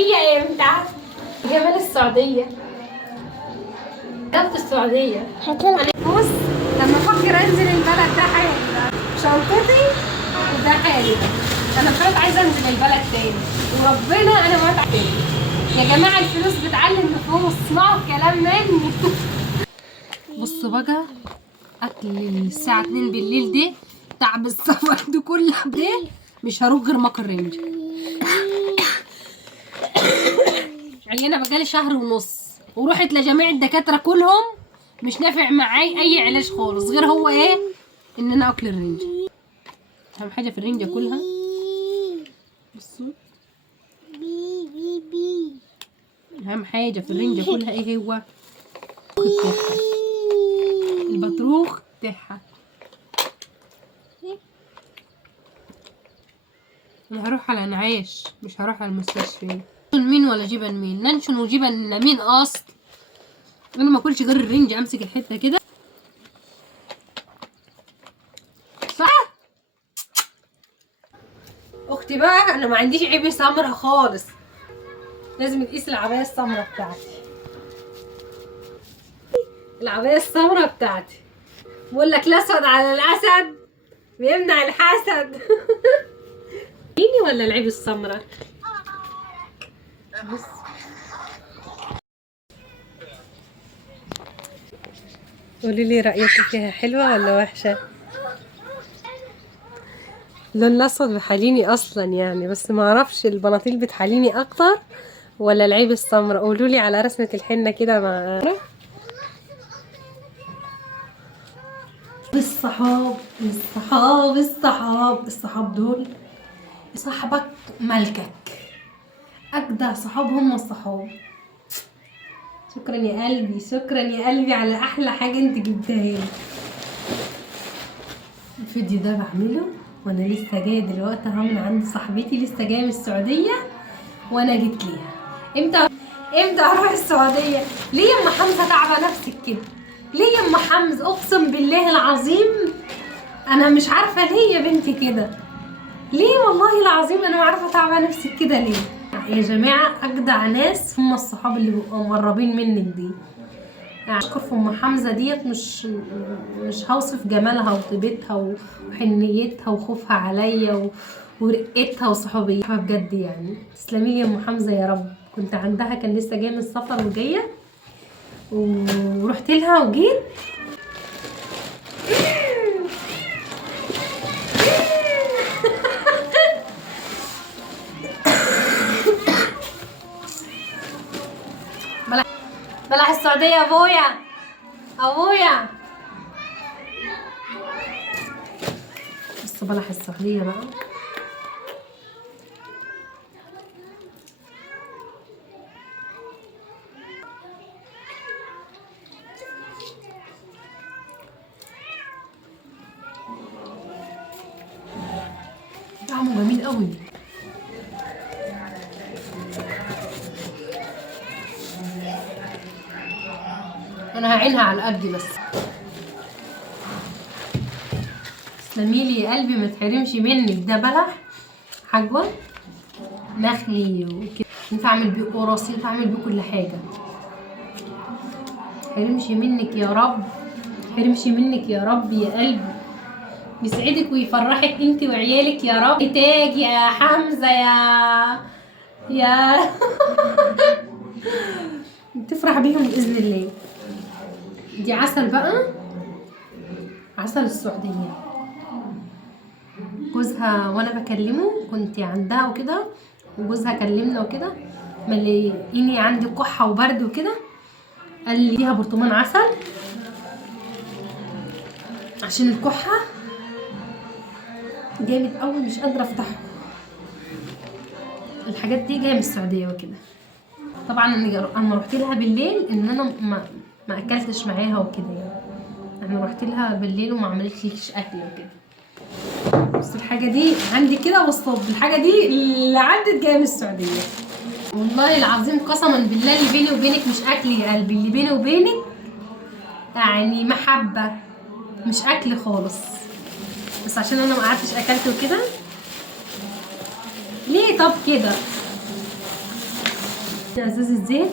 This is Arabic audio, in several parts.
هي امتى؟ جمال السعودية. جبت السعودية. بص لما افكر انزل البلد ده حالي شنطتي وده حالي. انا بجد عايزه انزل البلد تاني وربنا انا موافقه تاني. يا جماعه الفلوس بتعلم نفوس، اسمعوا الكلام مني. بصوا بقى اكل الساعه 2 بالليل دي تعب السفر دي كلها ده مش هروح غير ماكل رنج. عيانه بقالي شهر ونص ورحت لجميع الدكاتره كلهم مش نافع معاي اي علاج خالص غير هو ايه؟ ان انا اكل الرنج. اهم حاجه في الرنج اكلها. بصوا اهم حاجه في الرنج اكلها ايه؟ هو البطروخ بتاعها. انا هروح على انعاش مش هروح على المستشفى. مين ولا جبن مين؟ نانشون وجبن مين اصل؟ انا ما اكلش غير الرنج. امسك الحته كده صح. اختي بقى انا ما عنديش عيب سمرة خالص، لازم تقيس العبايه السمرة بتاعتي. العبايه السمرة بتاعتي بقول لك الاسود على الاسد بيمنع الحسد. ديني ولا العيب السمرة؟ بص قولي لي رايكم فيها، حلوه ولا وحشه؟ اللون الاسود بحاليني اصلا يعني، بس ما اعرفش البناطيل بتحاليني اكتر ولا العيب السمرة. قولوا لي على رسمه الحنه كده مع الصحاب دول صاحبك ملكك، اجدع صحاب هم الصحاب. شكرا يا قلبي، شكرا يا قلبي على احلى حاجه انت جبتها لي. الفيديو ده بعمله وانا لسه جايه دلوقتي اهو من عند صاحبتي، لسه جايه من السعوديه وانا جيت ليها. امتى اروح السعوديه؟ ليه يا ام حمزه تعبه نفسك كده؟ ليه يا ام حمزه؟ اقسم بالله العظيم انا مش عارفه ليه يا بنتي كده، ليه والله العظيم انا ما عارفه تعبه نفسك كده ليه. يا جماعه اجدع ناس هم الصحاب اللي بيبقوا مقربين منك دي. يعني اشكر في ام حمزه ديت، مش هوصف جمالها وطيبتها وحنيتها وخوفها عليا ورقتها وصحوبيتها بجد يعني. تسلمي لي يا ام حمزه يا رب. كنت عندها، كان لسه جايه من السفر وجايه ورحت لها وجيت. بلح السعودية يا ابويا. بص بلح السعودية بقى طعمه جميل قوي. انا هعينها على قدي بس. تسلميلي يا قلبي ما تحرمش منك. ده بلح حجوه مخلي وكده، ينفع اعمل بيه قراص، ينفع اعمل بيه كل حاجه. حرمش منك يا رب، حرمش منك يا رب يا قلبي. يسعدك ويفرحك انت وعيالك يا رب. تاج يا حمزه يا تفرح بيهم باذن الله. دي عسل بقى، عسل السعوديه. جوزها وانا بكلمه كنت عندها وكده، وجوزها كلمنا وكده، ملاقيني عندي كحه وبرد وكده، قال لي فيها برطمان عسل عشان الكحه جامد قوي مش قادره افتحه. الحاجات دي جايه من السعوديه وكده. طبعا انا رحت لها بالليل ان انا ما اكلتش معاها وكده يعني. انا رحت لها بالليل وما عملتليش اكل وكده. بس الحاجه دي عندي كده والصب، الحاجه دي اللي عدت جايه من السعوديه. والله العظيم قسما بالله اللي بيني وبينك مش اكل يا قلبي، اللي بيني وبينك يعني محبه مش اكل خالص. بس عشان انا ما قعدتش اكلت وكده. ليه طب كده؟ ازازة زيت،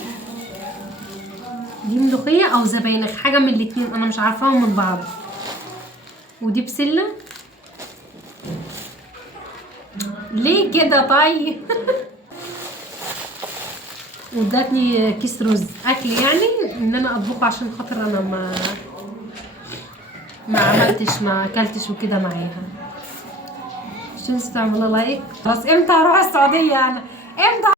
دي ملوخية او زباينخ، حاجة من الاتنين انا مش عارفاهم من بعض. ودي بسلة. ليه كده طيب؟ وادتني كيس رز اكل، يعني ان انا اطبخه عشان خاطر انا ما اكلتش وكده معاها. مش تنسوا تعملوا لايك. خلاص امتى هروح السعودية انا؟ امتى؟